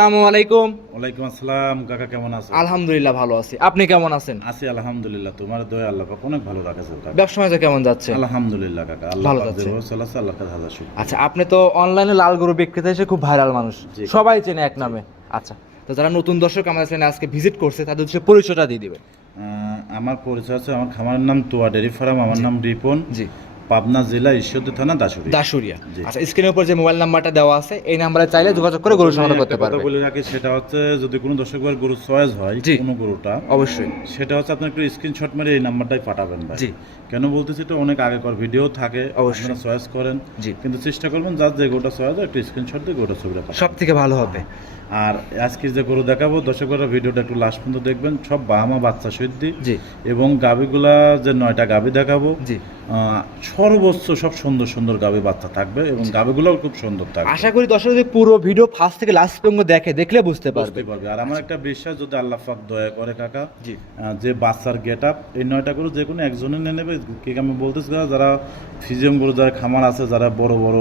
আসসালামু আলাইকুম। ওয়ালাইকুম আসসালাম কাকা কেমন আছো? আলহামদুলিল্লাহ ভালো আছি। আপনি কেমন আছেন? আছি আলহামদুলিল্লাহ তোমার দয়া আল্লাহ পাক অনেক ভালো রাখেছে কাকা। ব্যবসা বাণিজ্য কেমন যাচ্ছে? আলহামদুলিল্লাহ কাকা আল্লাহ ভালো পাক যাচ্ছে। আল্লাহ কাছে হাজার শুকর। আচ্ছা আপনি তো অনলাইনে লাল গরু বিক্রেতা হিসেবে খুব ভাইরাল মানুষ। সবাই চেনে এক নামে। আচ্ছা তো যারা নতুন দর্শক আমাদের চ্যানেলে আজকে ভিজিট করছে তাদের হচ্ছে পরিচয়টা দিয়ে দিবে আমার পরিচয় আছে আমার খামারের নাম তোয়া ডেরি ফার্ম আমার নাম রিপন। জি। পাবনা জেলা ঈশ্বরদী থানা দাসুরি দাসুরিয়া জি। আচ্ছা স্ক্রিনের উপর যে মোবাইল নাম্বারটা দেওয়া আছে এই নাম্বারে চাইলে যোগাযোগ করে গরু সংগ্রহ করতে পারবে বলে রাখি সেটা হচ্ছে যদি কোনো দর্শক ভাইয়ের গরু চয়েস হয় কোনো গরুটা অবশ্যই সেটা হচ্ছে আপনি একটু স্ক্রিনশট মেরে এই নাম্বারটাই পাঠাবেন ভাই জি। কেন বলতেছি এটা অনেক আগেকার ভিডিও থাকে অবশ্যই। আপনারা চয়েস করেন জি। কিন্তু চেষ্টা করবেন যার যে গরুটা চয়েস হয় একটু স্ক্রিনশট দিয়ে গরুটা ছবিটা। সব থেকে ভালো হবে আর আজকে যে গরু দেখাবো দর্শকরা ভিডিওটা একটু লাস্ট পর্যন্ত দেখবেন। সব বাহামা বাচ্চা সিদ্ধি এবং গাবিগুলা যে নয়টা গাবি দেখাবো জি। সর্বোচ্চ সব সুন্দর সুন্দর গাবি বাচ্চা থাকবে এবং গাবিগুলোও খুব সুন্দর থাকবে। আশা করি দর্শক যদি পুরো ভিডিও ফার্স্ট থেকে লাস্ট পর্যন্ত দেখে দেখলে বুঝতে পারবে। পারবে। আর আমার একটা বিশ্বাস যদি আল্লাহ পাক দয়া করে কাকা জি। যে বাচ্চার গেট আপ এই নয়টা গরু যে কোনো একজনে নিয়ে নেবে। কে আমি বলতেছি যারা ফিজিয়াম গরু যারা খামার আছে যারা বড় বড়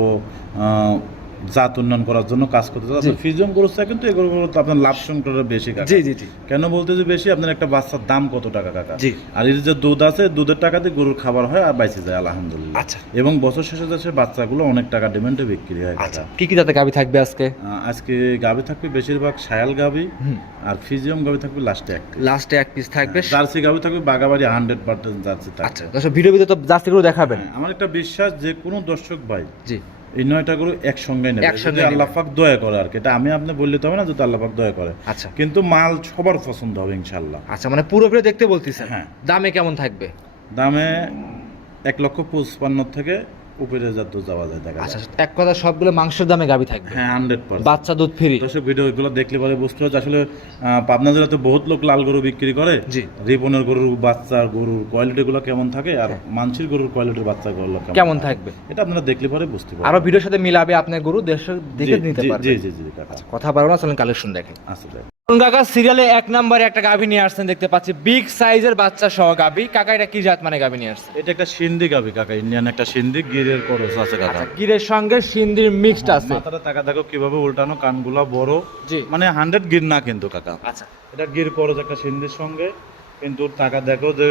জাত উন্নয়ন করার জন্য কাজ করতে চায় ফিজিয়াম গরু চায় কিন্তু এগুলো আপনার লাভ সংখ্যাটা বেশি কাকা। জি জি জি। কেন বলতেছি বেশি? আপনার একটা বাচ্চার দাম কত টাকা কাকা? জি। আর এর যে দুধ আছে দুধের টাকা দিয়ে গরুর খাবার হয় আর বাইচে যায় আলহামদুলিল্লাহ। আচ্ছা। এবং বছর শেষে যাচ্ছে বাচ্চাগুলো অনেক টাকা ডিমান্ডে বিক্রি হয় আচ্ছা। কি কি যাতে গাবি থাকবে আজকে? আজকে গাবি থাকবে বেশিরভাগ সায়াল গাবি আর ফিজিয়াম গাবি থাকবে লাস্টে এক লাস্টে এক পিস থাকবে। জার্সি গাবি থাকবে বাগাবাড়ি হান্ড্রেড পার্সেন্ট জার্সি থাকবে। আচ্ছা ভিডিও ভিডিও তো করে দেখাবেন। হ্যাঁ, আমার একটা বিশ্বাস যে কোনো দর্শক ভাই জি। এই নয়টা গরু একসঙ্গে নেবে। একসঙ্গে যদি নেবে। আল্লাহ পাক দয়া করে আর কি। এটা আমি আপনি বললে তো হবে না যদি আল্লাহ পাক দয়া করে। আচ্ছা। কিন্তু মাল সবার পছন্দ হবে ইনশাল্লাহ আচ্ছা মানে পুরোপুরি দেখতে বলতেছেন? হ্যাঁ। দামে কেমন থাকবে? দামে এক লক্ষ পঁচপান্ন থেকে উপরে যত যাওয়া যায় দেখা আচ্ছা এক কথা সবগুলো মাংসের দামে গাবি থাকবে। হ্যাঁ হান্ড্রেড পার্সেন্ট বাচ্চা দুধ ফ্রি দর্শক ভিডিওগুলো দেখলে পরে বুঝতে আসলে পাবনা জেলাতে বহুত লোক লাল গরু বিক্রি করে। জি। রিপনের গরুর বাচ্চার গরুর কোয়ালিটি গুলো কেমন থাকে? আর মানসির গরুর কোয়ালিটির বাচ্চা গুলো হ্যাঁ। কেমন থাকবে? এটা আপনারা দেখলে পরে বুঝতে পারবেন। আরও ভিডিওর সাথে মিলাবে আপনার গরু দেশ দেখে নিতে জি, পারবে। জি জি জি কথা পারব না চলেন কালেকশন দেখেন আচ্ছা। কাকা? সিরিয়ালে এক নম্বরে একটা গাভি নিয়ে আসছেন দেখতে পাচ্ছি। বিগ সাইজের বাচ্চা সহ গাভি। কাকা এটা কি জাত মানে গাভি নিয়ে আসছে এটা একটা সিন্ধি গাবি কাকা। ইন্ডিয়ান একটা সিন্ধি গিরের করস আছে কাকা। আচ্ছা গিরের সঙ্গে সিন্দির মিক্সড আছে। মাথাটা টাকা দেখো কীভাবে উল্টানো কানগুলা বড়। জি। মানে হান্ড্রেড গির না কিন্তু কাকা। আচ্ছা। এটা গির করস একটা সিন্ধির সঙ্গে কিন্তু টাকা দেখো যে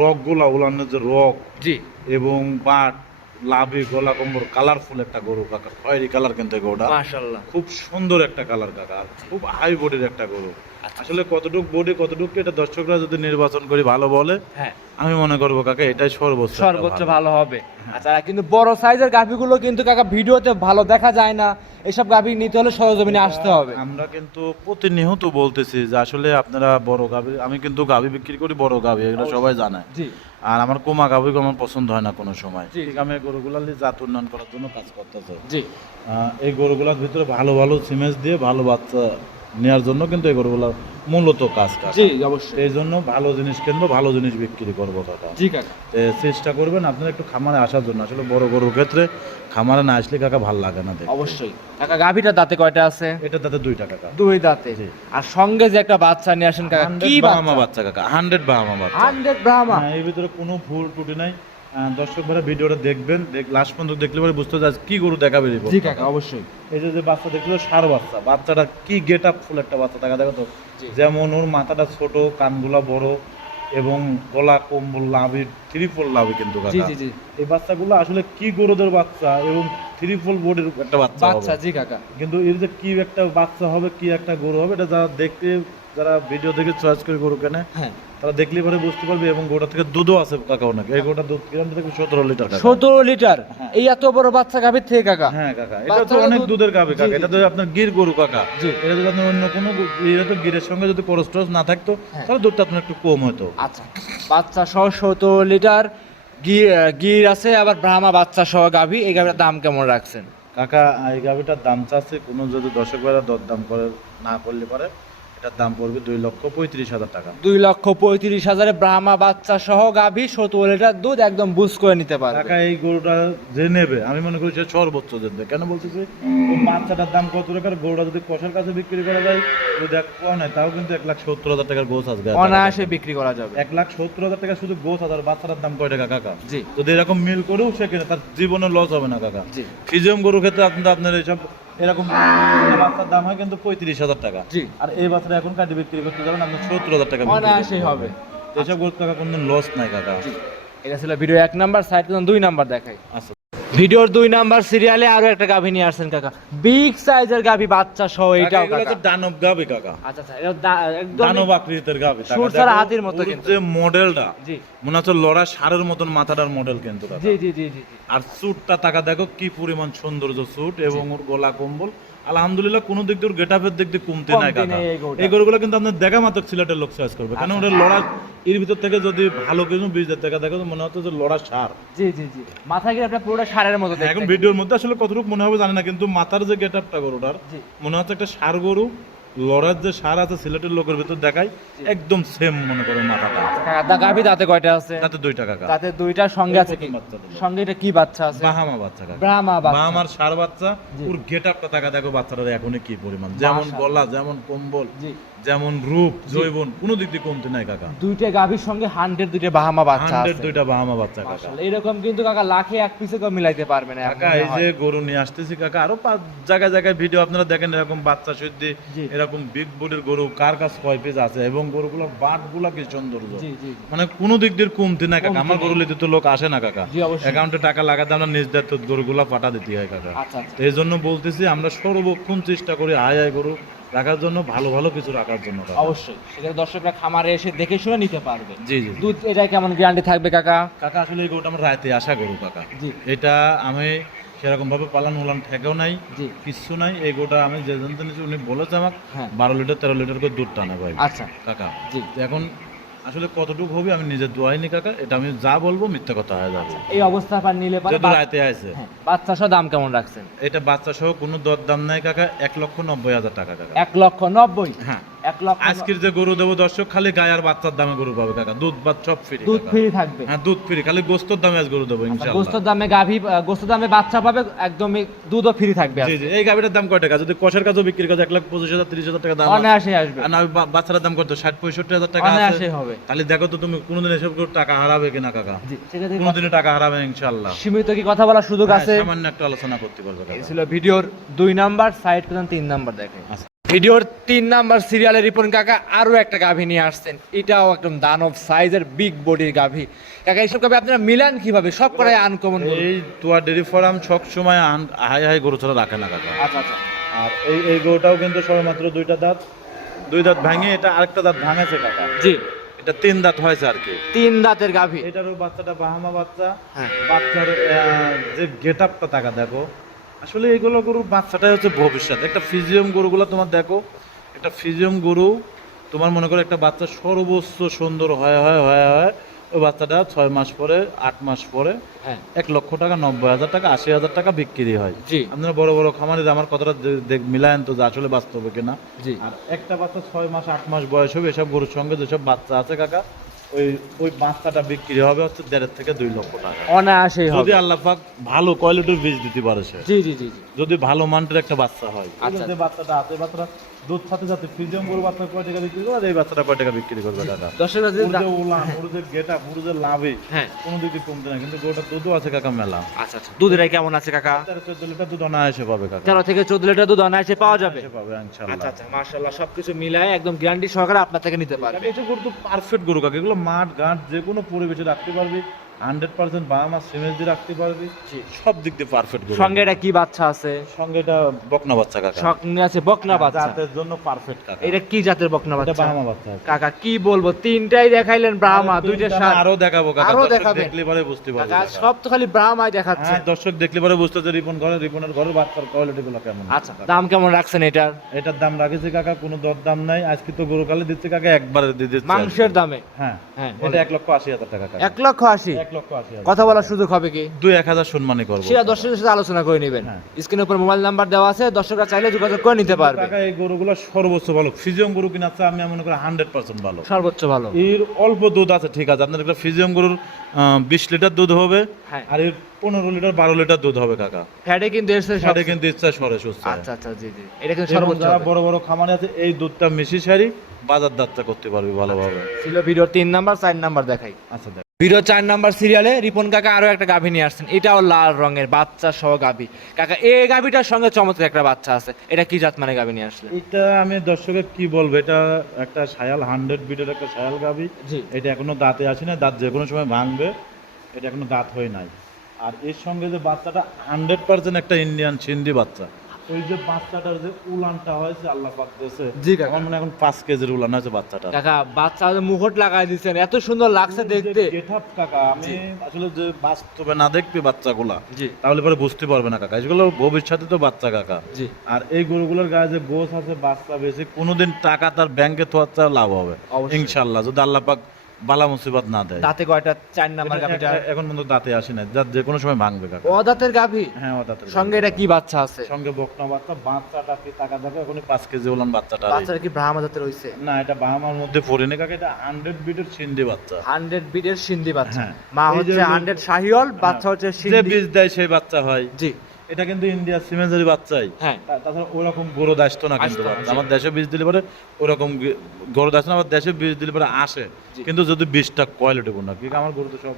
রকগুলা উলানের যে রক জি। এবং বাট লাভি গলা কম্বর কালারফুল একটা গরু কাকা। খয়েরি কালার কিন্তু গরুটা। মাশাআল্লাহ। খুব সুন্দর একটা কালার কাকা খুব হাই বডির একটা গরু। আচ্ছা। আসলে কতটুক বডি কতটুকু এটা দর্শকরা যদি নির্বাচন করি ভালো বলে হ্যাঁ। আমি মনে করব কাকা এটাই সর্বোচ্চ সর্বোচ্চ ভালো। হবে। আচ্ছা কিন্তু বড় সাইজের গাভিগুলো কিন্তু কাকা ভিডিওতে ভালো দেখা যায় না। এসব গাভি নিতে হলে সরজমিনে আসতে হবে। আমরা কিন্তু প্রতিনিয়ত বলতেছি যে আসলে আপনারা বড় গাভি আমি কিন্তু গাভি বিক্রি করি বড় গাভি এগুলো সবাই জানে। জি। আর আমার কোমা গাভি আমার পছন্দ হয় না কোনো সময়। জি। ঠিক আমি গরুগুলা নিয়ে জাত উন্নয়ন করার জন্য কাজ করতে চাই জি এই গরুগুলার ভিতরে ভালো ভালো সিমেজ দিয়ে ভালো বাচ্চা নেওয়ার জন্য কিন্তু এই গরুগুলা মূলত কাজ কাজ জি অবশ্যই। এই জন্য ভালো জিনিস কিনবো ভালো জিনিস বিক্রি করব কাকা জি কাকা। চেষ্টা করবেন আপনারা একটু খামারে আসার জন্য। আসলে বড় গরুর ক্ষেত্রে খামারে না আসলে কাকা ভালো লাগে না দেখতে। অবশ্যই। কাকা গাভিটা দাঁতে কয়টা আছে? এটা তাতে দুই টাকা কাকা। দুই দাঁতে। জি। আর সঙ্গে যে একটা বাচ্চা নিয়ে আসেন কাকা কি বাহামা বাচ্চা? কাকা হান্ড্রেড বাহামা বাচ্চা। হান্ড্রেড ব্রাহ্মা হ্যাঁ, এর ভিতরে কোনো ভুল ত্রুটি নাই। দর্শক ভাইরা ভিডিওটা দেখবেন লাস্ট পর্যন্ত দেখলে পরে বুঝতে যায় কি গরু দেখাবে রিপোর্ট জি কাকা অবশ্যই। এই যে বাচ্চা দেখল সার বাচ্চা বাচ্চাটা কি গেট আপ ফুল একটা বাচ্চা দেখা দেখো তো? যেমন ওর মাথাটা ছোট কানগুলা বড় এবং গলা কম্বল লাভি ত্রিপল লাভি কিন্তু এই বাচ্চাগুলো আসলে কি গরুদের বাচ্চা এবং একটা বাচ্চা বাচ্চা জি কাকা। কিন্তু এর যে কি একটা বাচ্চা হবে কি একটা গরু হবে এটা যারা দেখতে যারা ভিডিও দেখে চয়েস করে গরু কেনে হ্যাঁ। তারা দেখলে পরে বুঝতে পারবে এবং গোটা থেকে দুধও আছে কাকা এই গোটা দুধ কিরম থেকে সতেরো লিটার সতেরো লিটার? এই এত বড় বাচ্চা গাভির থেকে কাকা? হ্যাঁ কাকা এটা তো অনেক দুধের কাকা এটা তো আপনার গির গরু কাকা। এটা যদি আপনার অন্য কোনো এটা তো গিরের সঙ্গে যদি না থাকতো হ্যাঁ। তাহলে দুধটা আপনার একটু কম হতো। আচ্ছা বাচ্চা সহ সতেরো লিটার গির গির আছে আবার ব্রাহ্মা বাচ্চা সহ গাভি এই গাভিটার দাম কেমন রাখছেন? কাকা এই গাভিটার দাম চাচ্ছে কোনো যদি দর্শক ভাইরা দরদাম করে না করলে পারে এটার দাম পড়বে দুই লক্ষ পঁয়ত্রিশ হাজার টাকা। দুই লক্ষ পঁয়ত্রিশ হাজারে ব্রাহ্মা বাচ্চা সহ গাভি লিটার দুধ একদম বুঝ করে নিতে পারবে। টাকা এই গরুটা যে নেবে আমি মনে করি সে সর্বোচ্চ দেবে। কেন বলতেছি? বাচ্চাটার দাম কত টাকার? গরুটা যদি কষার কাছে বিক্রি করা যায় যদি এক নেয় তাও কিন্তু এক লাখ সত্তর হাজার টাকার গোছ আসবে। অনায়াসে বিক্রি করা যাবে। এক লাখ সত্তর হাজার টাকা শুধু গোছ বাচ্চাটার দাম কয় টাকা কাকা? জি। যদি এরকম মিল করেও সে কিনে তার জীবনে লস হবে না কাকা। জি। ফিজিয়াম গরুর ক্ষেত্রে আপনার আপনার এইসব এরকম বাচ্চার দাম হয় কিন্তু পঁয়ত্রিশ হাজার টাকা। জি। আর এই বাচ্চাটা এখন কাটি বিক্রি করতে যাবেন আপনি সত্তর হাজার টাকা অনায়াসেই হবে। এসব গরু কাকা কোনো লস নাই কাকা। এটা ছিল ভিডিও এক নাম্বার সাইড দুই নাম্বার দেখাই। আচ্ছা। ভিডিওর দুই নাম্বার সিরিয়ালে আরও একটা গাভী নিয়ে আসছেন কাকা বিগ সাইজের গাভী বাচ্চা সহ এইটাও কাকা দানব গাভী কাকা আচ্ছা আচ্ছা একদম দানব আকৃতির গাভী সুর ছাড়া হাতির মতো কিন্তু। যে মডেলটা জি মনে হচ্ছে লড়া সারের মতন মাথাটার মডেল কিন্তু কাকা। জি জি জি জি। আর স্যুটটা টাকা দেখো কি পরিমাণ সৌন্দর্য স্যুট এবং ওর গলা কম্বল আলহামদুলিল্লাহ কোনো দিক দিয়ে গেটাপের দিক দিয়ে কমতে নাই কাকা এই গরুগুলো কিন্তু আপনার দেখা মাত্র সিলেটের লোক চয়েস করবে। কারণ ওটা লড়া এর ভিতর থেকে যদি ভালো কিছু বীজ থেকে দেখো তো মনে হচ্ছে যে লড়া সার। জি জি জি। মাথা গিয়ে আপনার পুরোটা সারের মতো এখন ভিডিওর মধ্যে আসলে কতটুকু মনে হবে জানি না কিন্তু মাথার যে গেটআপটা গরুটার মনে হচ্ছে একটা সার গরু লড়ার যে সার আছে সিলেটের লোকের ভেতর দেখায় একদম সেম মনে করো মাথাটা। কাকা, দা দাঁতে কয়টা আছে? তাতে দুই টাকা কাকা। দাঁতে দুইটা সঙ্গে আছে কি? সঙ্গে এটা কি বাচ্চা আছে? বাহামা বাচ্চা কাকা। ব্রাহ্মা বাচ্চা। বাহামার সার বাচ্চা। ওর গেটআপটা টাকা দেখো বাচ্চাটার এখনই কি পরিমাণ। যেমন। গলা যেমন কম্বল। যেমন রূপ জৈবন কোনো দিক দিয়ে কমতে নাই কাকা। দুইটা গাভীর সঙ্গে হান্ড্রেড দুইটা বাহামা বাচ্চা হান্ড্রেড দুইটা বাহামা বাচ্চা কাকা। এরকম কিন্তু কাকা লাখে এক পিসে কেউ মিলাইতে পারবে না কাকা এই যে গরু নিয়ে আসতেছি কাকা আরও পাঁচ জায়গায় জায়গায় ভিডিও আপনারা দেখেন এরকম বাচ্চা সিদ্ধি এরকম বিগ বডির গরু কার কাছ কয় পিস আছে এবং গরুগুলোর বাটগুলা কি সৌন্দর্য? মানে কোনো দিক দিয়ে কমতি নাই কাকা আমার গরু লিতে তো লোক আসে না কাকা। অ্যাকাউন্টে টাকা লাগাতে আমরা নিজ দায়িত্ব গরুগুলা পাঠা দিতে হয় কাকা। আচ্ছা আচ্ছা। এই জন্য বলতেছি আমরা সর্বক্ষণ চেষ্টা করি আয় আয় গরু। রাখার জন্য ভালো ভালো কিছু রাখার জন্য অবশ্যই। সেটা দর্শকরা খামারে এসে দেখে শুনে নিতে পারবে। জি জি। দুধ এটা কেমন গ্যারান্টি থাকবে কাকা? কাকা আসলে এই গরুটা আমার রাতে আসা গরু কাকা। জি। এটা আমি সেরকম ভাবে পালন উলান ঠেকেও নাই জি। কিচ্ছু নাই। এই গোটা আমি যে জানতে উনি বলেছে আমাকে হ্যাঁ। বারো লিটার তেরো লিটার করে দুধ টানা ভাই। আচ্ছা। কাকা জি। এখন আসলে কতটুকু হবে আমি নিজের দোয়াইনি কাকা। এটা আমি যা বলব মিথ্যা কথা হয়ে যাবে। এই অবস্থা পার নিলে পারে যত রাতে আছে হ্যাঁ, বাচ্চা সহ দাম কেমন রাখছেন? এটা বাচ্চা সহ কোনো দর দাম নাই কাকা। এক লক্ষ নব্বই হাজার টাকা কাকা। এক লক্ষ নব্বই? হ্যাঁ। এক লক্ষ আজকের যে গরু দেবো দর্শক খালি গায়ে আর বাচ্চার দামে গরু পাবে কাকা। দুধ বা সব ফ্রি দুধ ফ্রি থাকবে। হ্যাঁ দুধ ফ্রি খালি গোস্তর দামে আজ গরু দেবো আচ্ছা, ইনশাল্লাহ দামে গাভী গোস্তের দামে বাচ্চা পাবে একদমই দুধও ফ্রি থাকবে জি জি এই গাভিটার দাম কয় টাকা? যদি কষার বিক্রি করে এক লাখ পঁচিশ হাজার তিরিশ হাজার টাকা দাম। অনায়াসে আসবে। আর না বা- দাম কত? ষাট পঁয়ষট্টি হাজার টাকা অনায়াসে হবে। তাহলে দেখো তো তুমি কোনোদিন এসব করে টাকা হারাবে কিনা কাকা? কোনোদিনই টাকা হারাবে না, ইনশাল্লাহ সীমিত কি কথা বলার সুযোগ হ্যাঁ, আছে? সামান্য একটা আলোচনা করতে পারবে এই ছিল ভিডিওর দুই নাম্বার সাইড করলাম তিন নাম্বার দেখে। আচ্ছা। ভিডিওর তিন নাম্বার সিরিয়ালের রিপন কাকা আরও একটা গাভী নিয়ে আসছেন। এটাও একদম দানব সাইজের বিগ বডির গাভী। কাকা এইসব গাভী আপনারা মিলান কীভাবে? সব করাই আনকমন এই তোয়া ডেরি ফার্ম সব সময় আন- হাই হাই গরু ছাড়া রাখে না কাকা। আচ্ছা আচ্ছা। আর এই এই গরুটাও কিন্তু সবেমাত্র দুইটা দাঁত। দুই দাঁত ভাঙে এটা আরেকটা দাঁত ভাঙেছে কাকা। জি। এটা তিন দাঁত হয়েছে আর কি। তিন দাঁতের গাভী। এটারও বাচ্চাটা বাহামা বাচ্চা। হ্যাঁ। বাচ্চার যে গেট আপটা টাকা দেখো। আসলে এইগুলো গরুর বাচ্চাটাই হচ্ছে ভবিষ্যৎ। একটা ফিজিয়াম গরুগুলো তোমার দেখো একটা ফিজিয়াম গরু তোমার মনে করো একটা বাচ্চা সর্বোচ্চ সুন্দর হয় হয় হয় হয় ওই বাচ্চাটা ছয় মাস পরে আট মাস পরে হ্যাঁ। এক লক্ষ টাকা নব্বই হাজার টাকা আশি হাজার টাকা বিক্রি হয়। জি। আপনারা বড় বড় খামারে আমার কথাটা মিলায়েন তো যে আসলে বাস্তবে কিনা। জি। আর একটা বাচ্চা ছয় মাস আট মাস বয়স হবে এসব গরুর সঙ্গে যেসব বাচ্চা আছে কাকা ওই ওই বাচ্চাটা বিক্রি হবে হচ্ছে দেড় থেকে দুই লক্ষ টাকা। অনায়াসেই হবে। যদি আল্লাহ পাক ভালো কোয়ালিটির বীজ দিতে পারে সে। জি জি জি যদি ভালো একটা বাচ্চা হয়। আচ্ছা। যে বাচ্চাটা আছে বাচ্চাটা দুধ সাথে সাথে ফ্রিজিয়াম গরু বাচ্চা কয় টাকা বিক্রি করে আর এই বাচ্চাটা কয় টাকা বিক্রি করবে দাদা যে গেটা লাভে হ্যাঁ। কোনো দিকে কমতে না কিন্তু গরুটা দুধও আছে কাকা মেলা। আচ্ছা আচ্ছা। দুধের কেমন আছে কাকা? তেরো চোদ্দ লিটার দুধ অনায়াসে পাবে কাকা। তেরো থেকে চোদ্দ লিটার দুধ অনায়াসে পাওয়া যাবে? অনায়াসে পাবে ইনশাআল্লাহ। আচ্ছা আচ্ছা। মাশাআল্লাহ সবকিছু মিলায় একদম গ্যারান্টি সহকারে আপনার থেকে নিতে পারবে। এটা গরু তো পারফেক্ট গরু কাকে। এগুলো মাঠ ঘাট যে কোনো পরিবেশে রাখতে পারবি। হান্ড্রেড পার্সেন্ট বাবা সিমেন্ট দিয়ে রাখতে পারবি। সব দিক দিয়ে পারফেক্ট সঙ্গে এটা কি বাচ্চা আছে? সঙ্গে এটা বকনা বাচ্চা কাকা। সঙ্গে আছে বকনা বাচ্চা। জাতের জন্য পারফেক্ট কাকা। এটা কি জাতের বকনা এটা বাচ্চা? বাচ্চা কাকা কি বলব? তিনটাই দেখাইলেন ব্রাহ্মা দুইটা আরও দেখাবো কাকা। আরও দর্শক দেখলে পরে বুঝতে পারবে কাকা। সব তো খালি ব্রাহ্মাই দেখাচ্ছে। হ্যাঁ দর্শক দেখলে পরে বুঝতে যে রিপন ঘরে রিপনের ঘরের বাচ্চার কোয়ালিটি গুলো কেমন আচ্ছা দাম কেমন রাখছেন এটার? এটার দাম রাখেছি কাকা কোনো দর দাম নাই। আজকে তো গরু কালে দিচ্ছে কাকা একবারে দিয়ে দিচ্ছে মাংসের দামে? হ্যাঁ হ্যাঁ এটা এক লক্ষ আশি হাজার টাকা এক লক্ষ আশি? এক লক্ষ আশি হাজার। কথা বলার সুযোগ হবে কি? দুই এক হাজার সম্মানই করব। সেটা দর্শকের সাথে আলোচনা করে নেবেন। হ্যাঁ। স্ক্রিনের উপর মোবাইল নাম্বার দেওয়া আছে দর্শকরা চাইলে যোগাযোগ করে নিতে পারবে। টাকা এই গরুগুলো সর্বোচ্চ ভালো। ফিজিয়াম গরু কিনা আছে আমি মনে করি হান্ড্রেড পার্সেন্ট ভালো। সর্বোচ্চ ভালো। এর অল্প দুধ আছে ঠিক আছে। আপনার একটা ফিজিয়াম গরুর বিশ লিটার দুধ হবে হ্যাঁ। আর এর পনেরো লিটার বারো লিটার দুধ হবে কাকা। ফ্যাটে কিন্তু এসে সব কিন্তু ইচ্ছা সরে সুস্থ। আচ্ছা আচ্ছা জি জি। এটা কিন্তু সর্বোচ্চ যারা বড় বড় খামারে আছে এই দুধটা মিশি সারি বাজার দাঁতটা করতে পারবি ভালোভাবে। ছিল ভিডিওর তিন নাম্বার চার নাম্বার দেখাই। আচ্ছা দেখ। ভিডিও চার নাম্বার সিরিয়ালে রিপন কাকা আরও একটা গাভী নিয়ে আসছেন। এটাও লাল রঙের বাচ্চা সহ গাভী। কাকা এই গাভীটার সঙ্গে চমৎকার একটা বাচ্চা আছে। এটা কি জাত মানে গাভী নিয়ে আসলে এটা আমি দর্শকের কি বলব এটা একটা সায়াল হান্ড্রেড বিটের একটা সায়াল জি। এটা এখনও দাঁতে আসে না দাঁত যে কোনো সময় ভাঙবে এটা এখনও দাঁত হয়ে নাই। আর এর সঙ্গে যে বাচ্চাটা হান্ড্রেড পার্সেন্ট একটা ইন্ডিয়ান সিন্ধি বাচ্চা ওই যে বাচ্চাটার যে উলানটা হয়েছে আল্লাহ পাক দিয়েছে। জি কাকা। আমার মনে হয় এখন পাঁচ কেজির উলান আছে বাচ্চাটা কাকা বাচ্চা যে মুখট লাগাই দিচ্ছেন এত সুন্দর লাগছে দেখতে। গেটআপ কাকা আমি আসলে যে বাস্তবে না দেখবি বাচ্চাগুলা জি। তাহলে পরে বুঝতে পারবে না কাকা। এগুলো ভবিষ্যতে তো বাচ্চা কাকা। জি। আর এই গরুগুলোর গায়ে যে গোছ আছে বাচ্চা বেশি কোনোদিন টাকা তার ব্যাংকে থোয়াচ্ছা লাভ হবে। ইনশাল্লাহ যদি আল্লাহ পাক বালা মুসিবত না দেয়। দাঁতে কয়টা? চার নাম্বার এটা এখন পর্যন্ত দাঁতে আসে না যা যে কোনো সময় ভাঙবে কাকা। ও দাঁতের গাভী হ্যাঁ ও সঙ্গে এটা কি বাচ্চা আছে? সঙ্গে বকনা বাচ্চা বাচ্চাটা কি টাকা দেখো এখন পাঁচ কেজি ওলান বাচ্চাটা বাচ্চাটা কি ব্রাহ্মা জাতের হইছে? না এটা বাহামার মধ্যে পড়েনি কাকা এটা হান্ড্রেড বিটের সিন্ধি বাচ্চা। হান্ড্রেড বিটের সিন্ধি বাচ্চা। হ্যাঁ। মা হচ্ছে হান্ড্রেড শাহিওল বাচ্চা হচ্ছে যে সিন্ধি। বীজ দেয় সেই বাচ্চা হয়। জি। এটা কিন্তু ইন্ডিয়া সিমেন্সের বাচ্চাই। হ্যাঁ। তাছাড়া ওরকম গরু আসতো না কিন্তু। আমার দেশে বীজ দিলে পরে ওরকম গরু আসতো না আমার দেশে বীজ দিলে পরে আসে। কিন্তু যদি বীজটা কোয়ালিটি না কি আমার গরু তো সব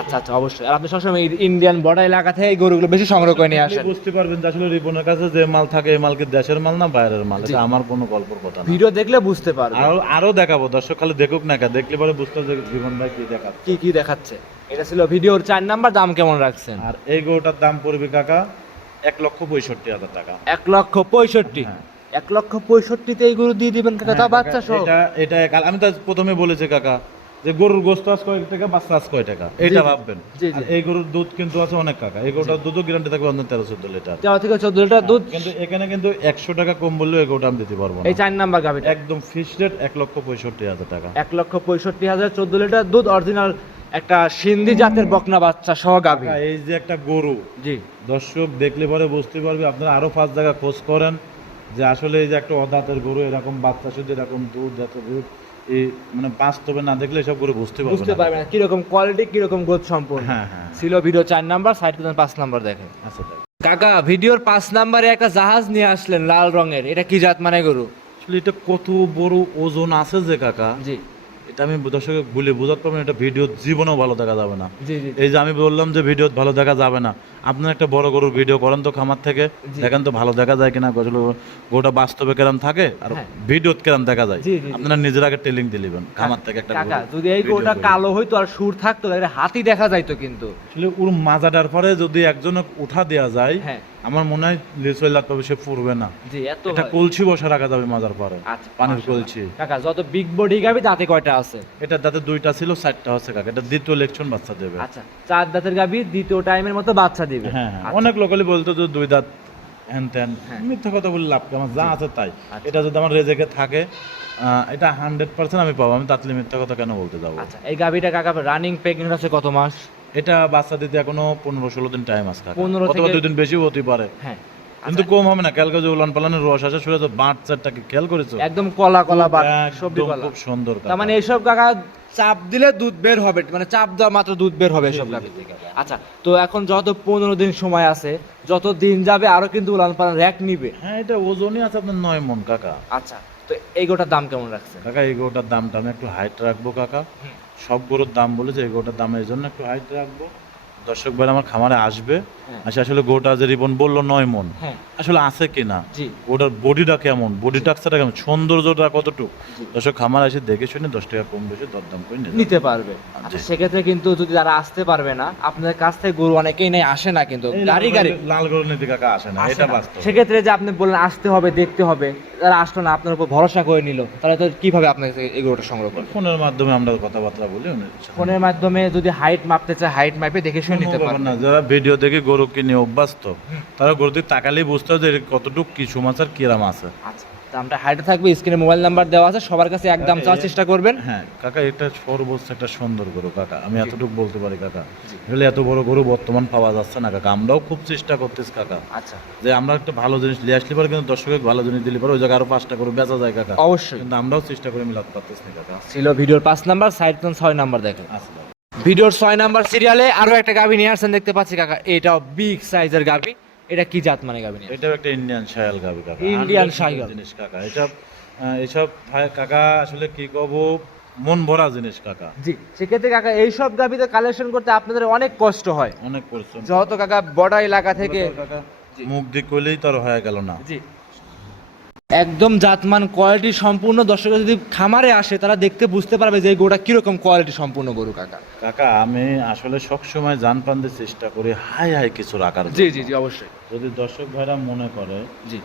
আচ্ছা আচ্ছা অবশ্যই। আর আপনি সবসময় ইন্ডিয়ান বর্ডার এলাকা থেকে এই গরুগুলো বেশি সংগ্রহ করে নিয়ে আসেন। বুঝতে পারবেন যে আসলে রিপনের কাছে যে মাল থাকে এই মাল কি দেশের মাল না বাইরের মাল? এটা আমার কোনো গল্পের কথা না। ভিডিও দেখলে বুঝতে পারবে আরও আরও দেখাবো। দর্শক খালি দেখুক না কা দেখলে পরে বুঝতে যে জীবন ভাই কি দেখাচ্ছে। কি কি দেখাচ্ছে। এটা ছিল ভিডিওর চার নাম্বার দাম কেমন রাখছেন? আর এই গরুটার দাম পড়বে কাকা এক লক্ষ পঁয়ষট্টি হাজার টাকা। এক লক্ষ পঁয়ষট্টি? হ্যাঁ। এক লক্ষ পঁয়ষট্টিতে এই গরু দিয়ে দিবেন কাকা তা হ্যাঁ, বাচ্চা সহ এটা এটা এক- আমি তো আজ প্রথমে বলেছি কাকা যে গরুর গোস্ত আজ কয় টাকা বাচ্চা আজ কয় টাকা এটা ভাববেন। জি, জি। আর এই গরুর দুধ কিন্তু আছে অনেক কাকা এই গরুটার দুধও গ্যারান্টি থাকবে অন্তত তেরো চোদ্দ লিটার। তেরো থেকে চোদ্দ লিটার দুধ? কিন্তু এখানে কিন্তু একশো টাকা কম বললেও এই গরুটা আমি দিতে পারব না। এই চার নাম্বার গাভিটা। একদম ফিক্স রেট এক লক্ষ পঁয়ষট্টি হাজার টাকা। এক লক্ষ পঁয়ষট্টি হাজার চোদ্দ লিটার দুধ অরিজিনাল একটা সিন্ধি জাতের বকনা বাচ্চা সহ গাভি। এই যে একটা গরু। জি। দর্শক দেখলে পরে বুঝতে পারবে আপনারা আরও পাঁচ জায়গা খোঁজ করেন যে আসলে এই যে একটা অদাতের গরু এরকম বাচ্চা শুধু এরকম দুধ এত দুধ এই মানে বাস্তবে না দেখলে এসব গরু বুঝতে পারবে বুঝতে পারবে না কীরকম কোয়ালিটি কীরকম গ্রোথ সম্পূর্ণ হ্যাঁ হ্যাঁ। ছিল ভিডিও চার নাম্বার সাইড করতেন পাঁচ নাম্বার দেখেন। আচ্ছা। কাকা ভিডিওর পাঁচ নাম্বারে একটা জাহাজ নিয়ে আসলেন লাল রঙের। এটা কি জাত মানে গরু? আসলে এটা কত বড় ওজন আছে যে কাকা? জি। এটা আমি দর্শকে বলে বোঝাতে পারব না, এটা ভিডিও জীবনেও ভালো দেখা যাবে না। এই যে আমি বললাম যে ভিডিও ভালো দেখা যাবে না আপনার একটা বড় গরুর ভিডিও করেন তো খামার থেকে দেখেন তো ভালো দেখা যায় কিনা আসলে গরুটা বাস্তবে কেরাম থাকে আর হ্যাঁ। ভিডিওত কেরাম দেখা যায়। আপনারা নিজের আগে টেলিং দিলিবেন খামার থেকে একটা যদি এই করে। কালো হইতো আর সুর থাকতো হাতি দেখা যাইতো কিন্তু। ওর মাজাটার পরে যদি একজন উঠা দেওয়া যায় হ্যাঁ। আমার মনে হয় লিচুই লাগতে হবে সে পড়বে না জি এত এটা। কলছি বসা রাখা যাবে মাজার পরে আচ্ছা পানির। কলছি কাকা যত বিগ বডি গাবি দাঁতে কয়টা আছে এটা তাতে দুইটা ছিল চারটা আছে কাকা এটা দ্বিতীয় লেকশন বাচ্চা দেবে আচ্ছা চার দাঁতের গাবি দ্বিতীয় টাইমের মতো বাচ্চা দিবে হ্যাঁ হ্যাঁ। আচ্ছা। অনেক লোকালি বলতো যে দুই দাঁত হ্যান ত্যান হ্যাঁ। মিথ্যা কথা বলে লাভ? আমার যা আছে তাই আচ্ছা। এটা যদি আমার রেজেকে থাকে এটা হান্ড্রেড পার্সেন্ট আমি পাবো। আমি তাতলে মিথ্যা কথা কেন বলতে যাব? আচ্ছা এই গাবিটা কাকা রানিং প্রেগনেন্ট আছে কত মাস? এটা বাচ্চা দিতে এখনও পনেরো ষোলো দিন টাইম আছে কাকা। 15 অথবা থেকে- দুই দিন বেশি হতে পারে। হ্যাঁ। কিন্তু কম হবে না কালকে যে উলান পালানের রস আছে শুনে তো বাঁট চারটাকে খেয়াল করেছ? একদম কলা কলা বা সবজি কলা। খুব সুন্দর তার মানে এইসব কাকা চাপ দিলে দুধ বের হবে মানে চাপ দেওয়া মাত্র দুধ বের হবে এসব গাভি থেকে। আচ্ছা তো এখন যত পনেরো দিন সময় আছে যত দিন যাবে আরও কিন্তু উলান পালান র্যাক নিবে। হ্যাঁ এটা ওজনই আছে আপনার নয় মন কাকা। আচ্ছা তো এই গোটার দাম কেমন রাখছে কাকা এই গরুটার দামটা আমি একটু হাইট রাখব কাকা। সব গরুর দাম বলেছে এই গরুটার দাম এই জন্য একটু হাইট রাখব। দর্শক ভাই আমার খামারে আসবে। আচ্ছা আসলে গরুটা যে রিবন বলল নয় মন। হ্যাঁ। আসলে আছে কিনা? ওটার বডিটা কেমন? বডি টাক্সারটা কেমন? সৌন্দর্যটা কতটুকু। দর্শক খামার এসে দেখে শুনে দশ টাকা কম বেশি দরদাম করে নিতে পারবে। আচ্ছা সেক্ষেত্রে কিন্তু যদি তারা আসতে পারবে না আপনাদের কাছ থেকে গরু অনেকেই নেই আসে না কিন্তু। গাড়ি গাড়ি। লাল গরু নীতি কাকা আসে না এটা বাস্তব। সেক্ষেত্রে যে আপনি বললেন আসতে হবে দেখতে হবে। তারা আসলো না আপনার উপর ভরসা করে নিল তাহলে তো কীভাবে আপনাকে কাছে এই গরুটা সংগ্রহ করবে? ফোনের মাধ্যমে আমরা কথাবার্তা বলি ফোনের মাধ্যমে যদি হাইট মাপতে চায় হাইট মাপে দেখে শুনে নিতে পারবে। না যারা ভিডিও দেখে গরু কিনে অভ্যস্ত তারা গরু দিকে তাকালেই বুঝতে হবে যে কতটুকু কিছু মাছ আর কিরাম আছে। আচ্ছা। দামটা হাইটে থাকবে স্ক্রিনে মোবাইল নাম্বার দেওয়া আছে সবার কাছে একদম চাওয়ার চেষ্টা করবেন। হ্যাঁ কাকা এটা সর্বোচ্চ একটা সুন্দর গরু কাকা। আমি এতটুকু বলতে পারি কাকা। আসলে এত বড় গরু বর্তমান পাওয়া যাচ্ছে না কাকা। আমরাও খুব চেষ্টা করতেছি কাকা। আচ্ছা। যে আমরা একটা ভালো জিনিস নিয়ে আসলে পরে কিন্তু দর্শকের ভালো জিনিস দিলে পরে ওই জায়গায় আরও পাঁচটা করে বেচা যায় কাকা। অবশ্যই। কিন্তু আমরাও চেষ্টা করে মিলাতে পারতেছি না কাকা। ছিল ভিডিওর পাঁচ নাম্বার সাইড ছয় নাম্বার দেখেন। আসলে ভিডিওর ছয় নাম্বার সিরিয়ালে আরও একটা গাভি নিয়ে আসছেন দেখতে পাচ্ছি কাকা। এটাও বিগ সাইজের গাভি। এটা কি জাত মানে গাবিনী এটা এটাও একটা ইন্ডিয়ান শায়াল গাবি কাকা। ইন্ডিয়ান শায়াল। জিনিস কাকা। এটা এসব ভাই- কাকা আসলে কি কব মন ভরা জিনিস কাকা। জি সেক্ষেত্রে কাকা এইসব গাবিতে কালেকশন করতে আপনাদের অনেক কষ্ট হয়। অনেক কষ্ট। যত কাকা বড় এলাকা থেকে মুখ দিয়ে কইলেই তোর হয়ে গেল না। জি। একদম জাতমান কোয়ালিটি সম্পূর্ণ দর্শকরা যদি খামারে আসে তারা দেখতে বুঝতে পারবে যে এই গরুটা কীরকম কোয়ালিটি সম্পূর্ণ গরু কাকা। কাকা আমি আসলে সবসময় জান পানতে চেষ্টা করি হাই হাই কিছু রাখার জি জি জি অবশ্যই। যদি দর্শক ভাইরা মনে করে জি।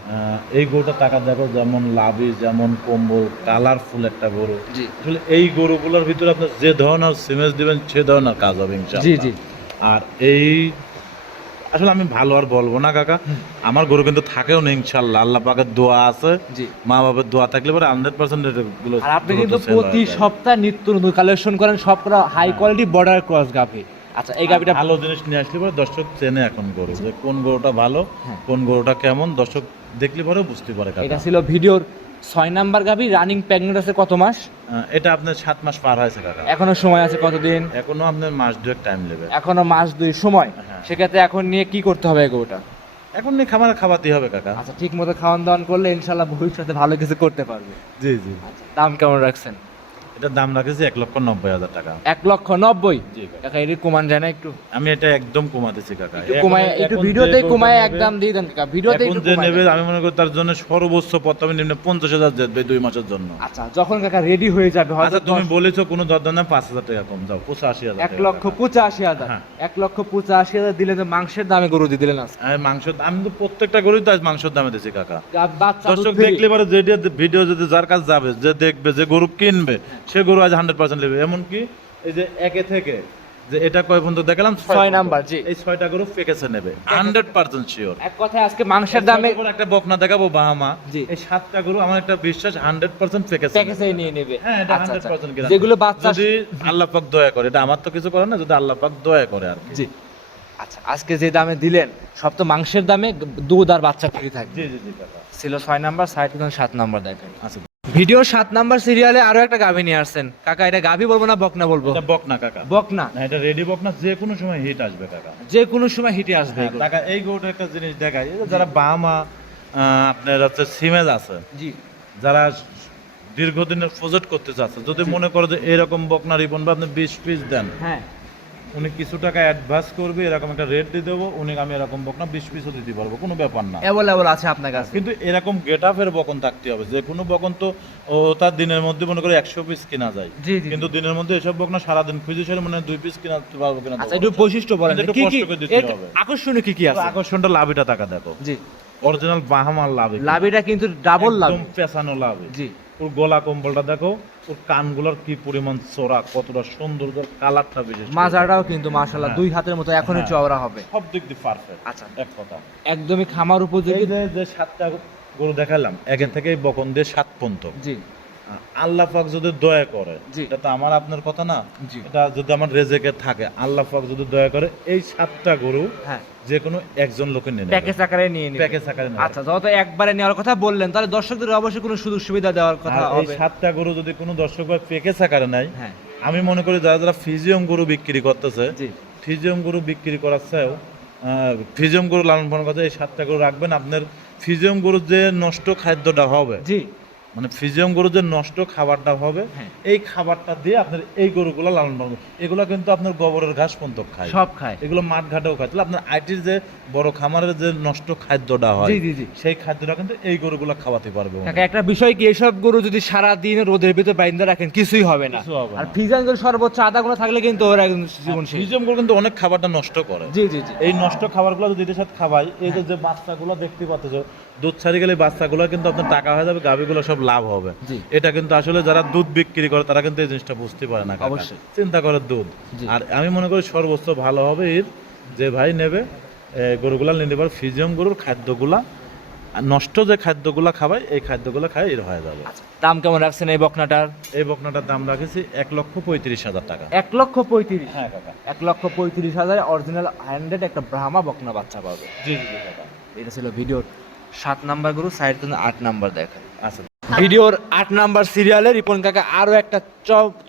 এই গরুটা টাকা দেখো যেমন লাভি যেমন কম্বল কালারফুল একটা গরু। জি। আসলে এই গরুগুলোর ভিতরে আপনি যে ধরনের সিমেজ দিবেন সে ধরনের কাজ হবে ইনশাআল্লাহ। জি জি। আর এই আসলে আমি ভালো আর বলব না কাকা। আমার গরু কিন্তু থাকেও না ইনশাল্লাহ। আল্লাহ পাকের দোয়া আছে। মা বাবার দোয়া থাকলে পরে হান্ড্রেড পার্সেন্টগুলো আর আপনি কিন্তু প্রতি সপ্তাহে নিত্য নতুন কালেকশন করেন সবকটা হাই কোয়ালিটি বর্ডার ক্রস গাভি। আচ্ছা এই গাভিটা ভালো জিনিস নিয়ে আসলে পরে দর্শক চেনে এখন গরু যে কোন গরুটা ভালো হ্যাঁ। কোন গরুটা কেমন দর্শক দেখলে পরে বুঝতে পারে এটা ছিল ভিডিওর ছয় নাম্বার গাভি রানিং প্রেগনেন্ট আছে কত মাস? এটা আপনার সাত মাস পার হয়েছে কাকা। এখনও সময় আছে কতদিন? এখনও আপনার মাস দুয়েক টাইম নেবে। এখনও মাস দুই সময়। হ্যাঁ। সেক্ষেত্রে এখন নিয়ে কি করতে হবে গরুটা? এখন নিয়ে খাবার খাওয়াতেই হবে কাকা। আচ্ছা ঠিক মতো খাওয়ান দাওয়ান করলে ইনশাল্লাহ ভবিষ্যতে ভালো কিছু করতে পারবে। জি জি। আচ্ছা দাম কেমন রাখছেন? এটার দাম রাখেছি এক লক্ষ নব্বই হাজার টাকা। এক লক্ষ নব্বই? কাকা। এটি কমান যায় না একটু? আমি এটা একদম কমাতেছি কাকা। কমায় একটু যে গরুটা কমায় একদম দিয়ে দেন কাকা ভিডিওতে একটু যে নেবে আমি মনে করি তার জন্য সর্বোচ্চ প্রথমে নিম্ন পঞ্চাশ হাজার দেবে দুই মাসের জন্য। আচ্ছা যখন কাকা রেডি হয়ে যাবে আচ্ছা তুমি বলেছ কোনো দরদার না পাঁচ হাজার টাকা কম যাও পঁচাশি হাজার এক লক্ষ পঁচাশি হাজার। হ্যাঁ। এক লক্ষ পঁচাশি হাজার দিলে তো মাংসের দামে গরু দিয়ে দিলেন মাংস আমি তো প্রত্যেকটা গরুই তো আজ মাংসের দামে দিচ্ছি কাকা। দর্শক দেখলে পরে যেটা ভিডিও যদি যার কাছে যাবে যে দেখবে যে গরু কিনবে সে গরু আজ হান্ড্রেড পার্সেন্ট নেবে। এমনকি এই যে একে থেকে যে এটা কয় পর্যন্ত দেখালাম? ছয় নাম্বার, জি। এই ছয়টা গরু নেবে। হান্ড্রেড পার্সেন্ট শিওর এক কথায় আজকে মাংসের দামে একটা বকনা দেখাবো বাহামা। জি। এই সাতটা গরু আমার একটা বিশ্বাস হান্ড্রেড পার্সেন্ট প্যাকেজে নিয়ে নেবে। হ্যাঁ এটা আচ্ছা, হান্ড্রেড আচ্ছা। পার্সেন্ট যেগুলো বাচ্চা যদি আল্লাহ পাক দয়া করে এটা আমার তো কিছু করে না যদি আল্লাহ পাক দয়া করে আর জি। আচ্ছা আজকে যে দামে দিলেন সব তো মাংসের দামে দুধ আর বাচ্চা ফ্রি থাকবে। জি জি জি ছিল ছয় নাম্বার সাইড সাত নাম্বার দেখেন আচ্ছা ভিডিও সাত নাম্বার সিরিয়ালে আরও একটা গাভী নিয়ে আসছেন। কাকা এটা গাভী বলব না বকনা বলব? এটা বকনা কাকা। বকনা? না এটা রেডি বকনা যে কোনো সময় হিট আসবে কাকা। যে কোনো সময় হিটে আসবে হ্যাঁ, কাকা এই গরুটা একটা জিনিস দেখাই এই যে যারা বামা আপনার হচ্ছে সিমেজ আছে জি। যারা দীর্ঘদিনের প্রজেক্ট করতে চাচ্ছে যদি মনে করো যে এরকম বকনা রিবন বা আপনি বিশ পিস দেন হ্যাঁ। উনি কিছু টাকা অ্যাডভান্স করবে এরকম একটা রেট দিয়ে দেবো উনি আমি এরকম বকনা বিশ পিসও দিতে পারব কোনো ব্যাপার না। অ্যাভেলেবল আছে আপনার কাছে? কিন্তু এরকম গেট আপের বকন থাকতে হবে যে কোনো বকন তো ও তার দিনের মধ্যে মনে করে একশো পিস কেনা যায়। কিন্তু দিনের মধ্যে এসব বকনা সারাদিন খুঁজে সারে মনে দুই পিস কেনা পারব কিনা আচ্ছা একটু বৈশিষ্ট্য বলেন কি কি। আকর্ষণীয় কি কি আছে? আকর্ষণটা লাভিটা টাকা দেখো। জি। অরিজিনাল বাহামার লাভি। লাভিটা কিন্তু ডাবল লাভ। পেছানো লাভি। জি। ওর গলা কম্বলটা দেখো ওর কানগুলোর কি পরিমাণ চোরা কতটা সুন্দর কালারটা বেশি মাজারটাও মাজাটাও কিন্তু মাশাআল্লাহ দুই হাতের মতো এখনই হ্যাঁ। চওড়া হবে। সব দিক দিয়ে পারফেক্ট আচ্ছা। এক কথা। একদমই খামার উপযোগী। এই যে যে সাতটা গরু দেখালাম এখান থেকে বকন দিয়ে সাত পর্যন্ত। জি। আল্লাহ পাক যদি দয়া করে এটা তো আমার আপনার কথা না? এটা যদি আমার রেজেকে থাকে আল্লাহ পাক যদি দয়া করে এই সাতটা গরু হ্যাঁ। যে কোনো একজন লোকে নিয়ে প্যাকেজ আকারে নিয়ে নিবে। প্যাকেজ আকারে আচ্ছা যত একবারে নেওয়ার কথা বললেন তাহলে দর্শকদের অবশ্যই কোনো সুযোগ সুবিধা দেওয়ার কথা আর এই সাতটা গরু যদি কোনো দর্শক ভাই প্যাকেজ আকারে নাই হ্যাঁ। আমি মনে করি যারা যারা ফিজিয়াম গরু বিক্রি করতেছে জি। ফিজিয়াম গরু বিক্রি করার চেয়েও ফিজিয়াম গরু লালন পালন করতে এই সাতটা গরু রাখবেন। আপনার ফিজিয়াম গরুর যে নষ্ট খাদ্যটা হবে জি। মানে ফিজিয়াম গরুর যে নষ্ট খাবারটা হবে। হ্যাঁ। এই খাবারটা দিয়ে আপনার এই গরুগুলো লালন পালন এগুলো কিন্তু আপনার গোবরের ঘাস পর্যন্ত খায়। সব খায়। এগুলো মাঠ ঘাটেও খায়। তাহলে আপনার আইটির যে বড় খামারের যে নষ্ট খাদ্যটা হয় সেই খাদ্যটা কিন্তু এই গরুগুলো খাওয়াতে পারবে একটা বিষয় কি এসব গরু যদি সারা দিন রোদের ভিতরে বাইন্দা রাখেন কিছুই হবে না। আর। ফিজান গরু সর্বোচ্চ আধা ঘণ্টা থাকলে কিন্তু ওরা একদম জীবন ফিজিয়াম গরু কিন্তু অনেক খাবারটা নষ্ট করে। জি জি জি। এই নষ্ট খাবারগুলো যদি এদের সাথে খাওয়াই এই যে যে বাচ্চাগুলো দেখতে পাচ্ছ দুধ ছাড়ি গেলে বাচ্চাগুলো কিন্তু আপনার টাকা হয়ে যাবে গাভিগুলো সব লাভ হবে। এটা কিন্তু আসলে যারা দুধ বিক্রি করে তারা কিন্তু এই জিনিসটা বুঝতে পারে না অবশ্যই। চিন্তা করে দুধ। আর আমি মনে করি সর্বোচ্চ ভালো হবে এর যে ভাই নেবে গরুগুলা নিতে পারে ফিজিয়াম গরুর খাদ্যগুলা। আর নষ্ট যে খাদ্যগুলা খাবায় এই খাদ্যগুলো খায় এর হয়ে যাবে। আচ্ছা দাম কেমন রাখছেন এই বকনাটার? এই বকনাটার দাম রাখেছি এক লক্ষ পঁয়ত্রিশ হাজার টাকা। এক লক্ষ পঁয়ত্রিশ? হ্যাঁ কাকা। এক লক্ষ পঁয়ত্রিশ হাজার অরিজিনাল হান্ড্রেড একটা ব্রাহ্মা বকনা বাচ্চা পাবে। জি জি কাকা। এটা ছিল ভিডিওর সাত নাম্বার গরু সাইড আট নাম্বার দেখেন আচ্ছা ভিডিওর আট নাম্বার সিরিয়ালে রিপন কাকা আরও একটা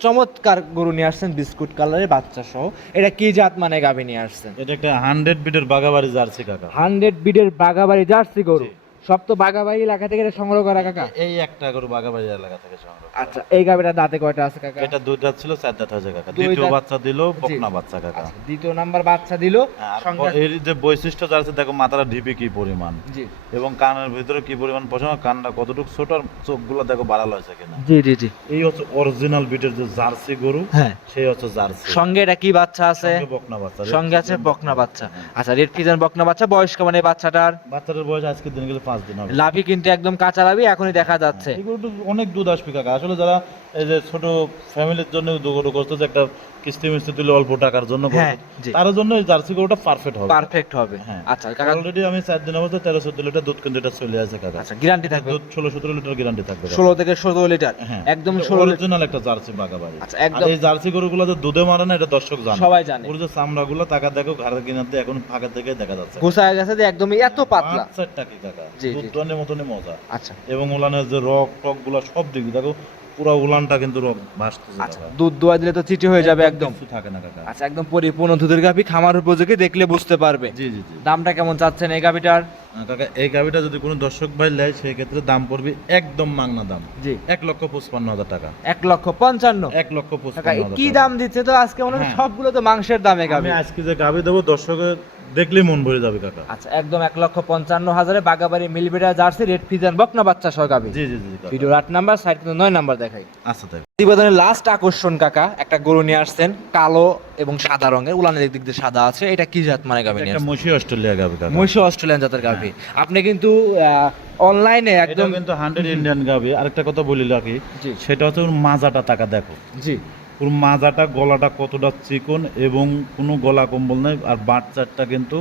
চমৎকার গরু নিয়ে আসছেন বিস্কুট কালারের বাচ্চা সহ। এটা কি জাত মানে গাভী নিয়ে আসছেন? এটা একটা হান্ড্রেড বিডের বাগাবাড়ি জার্সি কাকা। হান্ড্রেড বিডের বাগাবাড়ি জার্সি গরু। সব তো বাগাবাড়ি এলাকা থেকে এটা সংগ্রহ করা কাকা? এই একটা গরু বাগাবাড়ি এলাকা থেকে সংগ্রহ আচ্ছা এই গাভিটা দাঁতে কয়টা আছে কাকা? এটা দুই দাঁত ছিল চার দাঁত হয়েছে কাকা। দ্বিতীয় বাচ্চা দিল বকনা বাচ্চা কাকা। আচ্ছা, দ্বিতীয় নাম্বার বাচ্চা দিল হ্যাঁ, এর যে বৈশিষ্ট্য যা আছে দেখো মাথাটা ঢিপি কি পরিমাণ। জি। এবং কানের ভিতরে কি পরিমাণ পছন্দ কানটা কতটুকু ছোট আর চোখগুলো দেখো বাড়ালো হয়েছে কিনা। জি জি জি। এই হচ্ছে অরিজিনাল বিটের যে জার্সি গরু হ্যাঁ। সেই হচ্ছে জার্সি। সঙ্গে এটা কি বাচ্চা আছে? সঙ্গে বকনা বাচ্চা সঙ্গে আছে বকনা বাচ্চা। আচ্ছা রেড ফিজান বকনা বাচ্চা বয়স কেমন এই বাচ্চাটার? বাচ্চাটার বয়স আজকে দিন গেলে পাঁচ দিন হবে। লাভি কিন্তু একদম কাঁচা লাভি এখনই দেখা যাচ্ছে। এগুলো তো অনেক দুধ আসবে কাকা। আসলে যারা এই যে ছোট ফ্যামিলির জন্য গরু করতে যে একটা কিস্তি মিস্তি তুলে অল্প টাকার জন্য হ্যাঁ, তার জন্য এই জার্সি গরুটা পারফেক্ট হবে। পারফেক্ট হবে। হ্যাঁ। আচ্ছা কাকা অলরেডি আমি চার দিন অবস্থা তেরো চোদ্দ লিটার দুধ কিন্তু এটা চলে আছে কাকা। আচ্ছা গ্যারান্টি থাকবে। দুধ ষোলো সতেরো লিটার গ্যারান্টি থাকবে। ষোলো থেকে ষোলো লিটার? হ্যাঁ। একদম ষোলো অরিজিনাল একটা জার্সি বাগাবাড়ি আচ্ছা আর একদম এই জার্সি গরুগুলো যে দুধে মারে না এটা দর্শক জানে। সবাই জানে। ওর যে চামড়াগুলো টাকা দেখো ঘাড়ের কিনাতে এখন ফাঁকা থেকে দেখা যাচ্ছে। গোছায় গেছে যে একদমই এত পাতলা। চার টাকি কাকা। দুধ টানের মতনই মজা। আচ্ছা। এবং উলানের যে রক টকগুলা সব দিক দেখো পুরো উলানটা কিন্তু ভাসতেছে আচ্ছা দুধ দোয়া দিলে তো চিটি হয়ে যাবে একদম। কিছু থাকে না কাকা। আচ্ছা একদম পরিপূর্ণ দুধের গাভি খামার উপযোগী দেখলে বুঝতে পারবে। জি জি জি। দামটা কেমন চাচ্ছেন এই গাভিটার? কাকা এই গাভিটা যদি কোনো দর্শক ভাই নেয় সেই ক্ষেত্রে দাম পড়বে একদম মাংনা দাম। জি। এক লক্ষ পঁচপান্ন হাজার টাকা। এক লক্ষ পঞ্চান্ন। এক লক্ষ কাকা, পঁচপান্ন এই কি দাম দিচ্ছে তো? আজকে মনে হয়। সবগুলো তো মাংসের দামে গাভি। আমি আজকে যে গাভি দেবো দর্শকের দেখলেই মন ভরে যাবে কাকা। আচ্ছা একদম এক লক্ষ পঞ্চান্ন হাজারে বাগাবাড়ি মিলবিটা জার্সি রেড ফিজান বকনা বাচ্চা সহ গাবি জি জি জি কাকা। ভিডিওর আট নাম্বার সাইড কিন্তু নয় নাম্বার দেখাই। আচ্ছা তাই। প্রতিবেদনের লাস্ট আকর্ষণ কাকা একটা গরু নিয়ে আসছেন কালো এবং সাদা রঙের উলানের দিক দিয়ে সাদা আছে। এটা কি জাত মানে গাভি নিয়ে একটা মসি অস্ট্রেলিয়া গাভি কাকা। মহিষ অস্ট্রেলিয়ান জাতের গাভি। আপনি কিন্তু অনলাইনে একদম কিন্তু হান্ড্রেড ইন্ডিয়ান গাভি। আরেকটা কথা বলি জি। সেটা হচ্ছে ওর মাজাটা টাকা দেখো। জি। ওর মাজাটা গলাটা কতটা চিকন এবং কোনো গলা কম্বল নেই আর বাচ্চাটা কিন্তু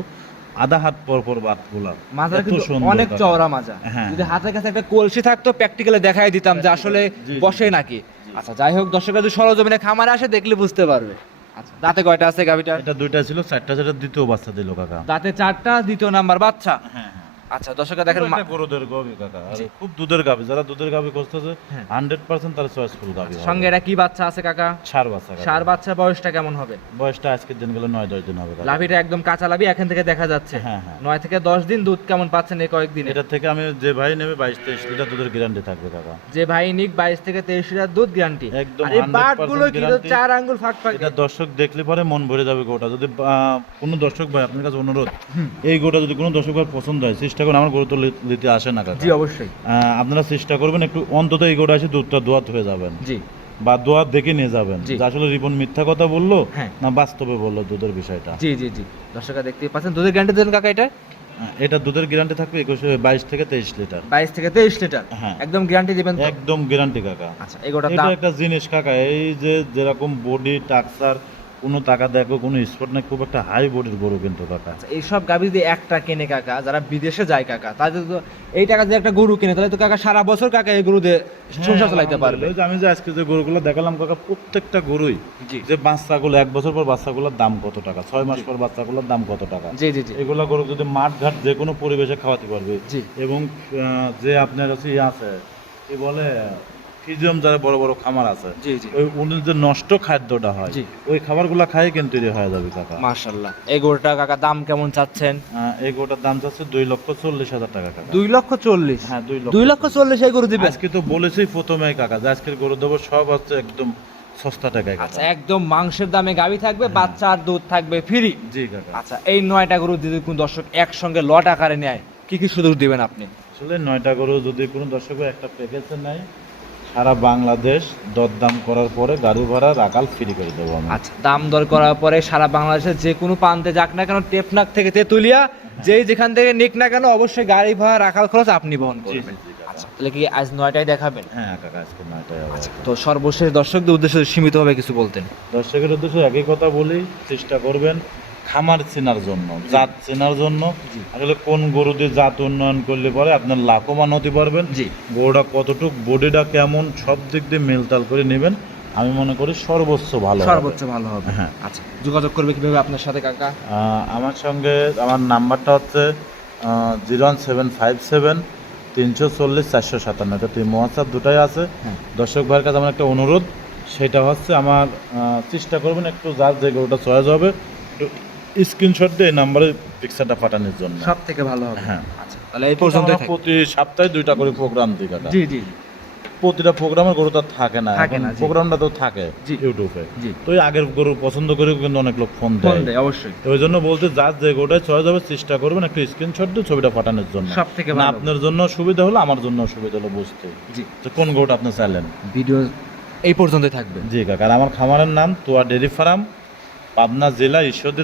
আধা হাত পর পর বাত গোলা মাথা এত কিন্তু অনেক চওড়া মাজা। হ্যাঁ। যদি হাতের কাছে একটা কলসি থাকতো প্র্যাকটিক্যালি দেখাই দিতাম যে আসলে বসে নাকি। আচ্ছা যাই হোক দর্শক যদি সরজমিনে খামারে আসে দেখলে বুঝতে পারবে। আচ্ছা দাঁতে কয়টা আছে গাভিটা এটা দুইটা ছিল চারটা চারটা দ্বিতীয় বাচ্চা দিল কাকা। দাঁতে চারটা দ্বিতীয় নাম্বার বাচ্চা। হ্যাঁ। আচ্ছা দর্শকরা দেখেন গরুদের কাকা। খুব দুধের যারা দুধের খুঁজতেছে হ্যাঁ। হান্ড্রেড পার্সেন্ট তার চয়েসফুল গাভি সঙ্গে এটা কি বাচ্চা আছে কাকা? সার বাচ্চা সার বাচ্চা বয়সটা কেমন হবে? বয়সটা আজকের দিন গেলে নয় দশ দিন হবে লাভিটা একদম কাঁচা লাভি এখান থেকে দেখা যাচ্ছে। হ্যাঁ হ্যাঁ। নয় থেকে দশ দিন দুধ কেমন পাচ্ছেন এই কয়েকদিন এটা থেকে আমি যে ভাই নেবে বাইশ তেইশ লিটার দুধের গ্যারান্টি থাকবে কাকা। যে ভাই নিক বাইশ থেকে তেইশ লিটার দুধ গ্যারান্টি একদম আর এই 100% বাটগুলো কি guarantee। চার আঙ্গুল ফাঁক ফাঁক। এটা দর্শক দেখলে পরে মন ভরে যাবে গোটা। যদি কোনো দর্শক ভাই আপনার কাছে অনুরোধ এই গোটা যদি কোনো দর্শক ভাই পছন্দ হয় চেষ্টা করেন আমার গরু তো লি- আসে না জি অবশ্যই। আপনারা চেষ্টা করবেন একটু অন্তত এই গোটা এসে দুধটা দোয়াত হয়ে যাবেন। জি। বা দোয়াত দেখে নিয়ে যাবেন। যে আসলে রিপন মিথ্যা কথা বলল হ্যাঁ। না বাস্তবে বলল দুধের বিষয়টা? জি জি জি। দর্শকরা দেখতে পাচ্ছেন দুধের গ্যারান্টি দেন কাকা এটা? এটা দুধের গ্যারান্টি থাকবে একুশে বাইশ থেকে তেইশ লিটার। বাইশ থেকে তেইশ লিটার? হ্যাঁ। একদম গ্যারান্টি দিবেন? একদম গ্যারান্টি কাকা। আচ্ছা এটা একটা জিনিস কাকা এই যে যেরকম বডি টাকসার কোনো টাকা দেখো কোনো স্পট নাই খুব একটা হাই বডির গরু কিন্তু কাকা। আচ্ছা, এইসব গাভি যদি একটা কেনে কাকা যারা বিদেশে যায় কাকা তাদের তো এই টাকা দিয়ে একটা গরু কিনে তাহলে তো কাকা সারা বছর কাকা এই গরু দিয়ে সংসার চালাইতে পারবে। হ্যাঁ, ওই যে আমি যে আজকে যে গরুগুলো দেখালাম কাকা প্রত্যেকটা গরুই যে বাচ্চাগুলো এক বছর পর বাচ্চাগুলোর দাম কত টাকা? ছয় মাস পর বাচ্চাগুলোর দাম কত টাকা? জি জি জি। এগুলা গরু যদি মাঠ ঘাট যে কোনো পরিবেশে খাওয়াতে পারবে। জি। এবং যে আপনার কাছে ইয়ে আছে কি বলে? ফিজিয়াম যারা বড় বড় খামার আছে জি জি। ওই যে নষ্ট খাদ্যটা হয়। জি। ওই খাবারগুলো খাই কিন্তু হয়ে যাবে কাকা। মাশাল্লাহ এই গরুটা কাকা দাম কেমন চাচ্ছেন? এই গোটার দাম যাচ্ছে দুই লক্ষ চল্লিশ হাজার টাকা কাকা। দুই লক্ষ চল্লিশ? হ্যাঁ দুই লক্ষ দুই লক্ষ চল্লিশ। এই গরু আজকে তো বলেছি প্রথমে কাকা যে আজকের গরু দেবো সব হচ্ছে একদম সস্তা টাকায় আচ্ছা একদম মাংসের দামে গাভি থাকবে বাচ্চা আর দুধ থাকবে ফ্রি জি কাকা। আচ্ছা এই নয়টা গরু যদি কোন দর্শক একসঙ্গে লট আকারে নেয় কি কি সুযোগ দিবেন আপনি? আসলে নয়টা গরু যদি কোনো দর্শক একটা প্যাকেজে নেয় সারা বাংলাদেশ দরদাম করার পরে গাড়ি ভাড়া রাখাল ফ্রি করে দেবো আমি আচ্ছা দাম দর করার পরে সারা বাংলাদেশের যে কোনো প্রান্তে যাক না কেন টেপনাক থেকে তেতুলিয়া যেই যেখান থেকে নিক না কেন অবশ্যই গাড়ি ভাড়া রাখার খরচ আপনি বহন করবেন। আচ্ছা তাহলে কি আজ নয়টাই দেখাবেন? হ্যাঁ কাকা আজকে নয়টায় হবে তো সর্বশেষ দর্শকদের উদ্দেশ্যে সীমিত হবে কিছু বলতেন। দর্শকের উদ্দেশ্যে একই কথা বলি চেষ্টা করবেন খামার চেনার জন্য জাত চেনার জন্য। আসলে কোন গরু দিয়ে জাত উন্নয়ন করলে পরে আপনার লাভবান হতে পারবেন। জি। গরুটা কতটুক বডিটা কেমন সব দিক দিয়ে মেলতাল করে নেবেন। আমি মনে করি সর্বোচ্চ ভালো সর্বোচ্চ ভালো হবে। হ্যাঁ। আচ্ছা যোগাযোগ করবে কীভাবে আপনার সাথে কাকা? আমার সঙ্গে আমার নাম্বারটা হচ্ছে zero one seven five seven তিনশো চল্লিশ চারশো সাতান্ন। এটা তিন হোয়াটসঅ্যাপ দুটাই আছে। হ্যাঁ। দর্শক ভাইয়ের কাছে আমার একটা অনুরোধ সেটা হচ্ছে আমার চেষ্টা করবেন একটু যার যে গরুটা চয়েস হবে একটু স্ক্রিনশট দিয়ে নাম্বারে পিকচারটা পাঠানোর জন্য। সব থেকে ভালো হবে। হ্যাঁ। আচ্ছা তাহলে এই পর্যন্ত প্রতি সপ্তাহে দুইটা করে প্রোগ্রাম দিই জি জি প্রতিটা প্রোগ্রামের গরু তো থাকে না। প্রোগ্রামটা তো থাকে জি। ইউটিউবে জি। তো আগের গরু পছন্দ করে কিন্তু অনেক লোক ফোন দেয়। অবশ্যই। ওই জন্য বলতে যার যে গোটায় চয়েস হবে চেষ্টা করবেন একটু স্ক্রিনশট দিয়ে ছবিটা পাঠানোর জন্য। সব থেকে আপনার জন্য সুবিধা হলো আমার জন্য সুবিধা হলো বুঝতে। জি। যে কোন গোটা আপনি চাইলেন? ভিডিও এই পর্যন্ত থাকবে। জি কাকা। আর আমার খামারের নাম তোয়া ডেরি ফার্ম পাবনা জেলা ঈশ্বরদী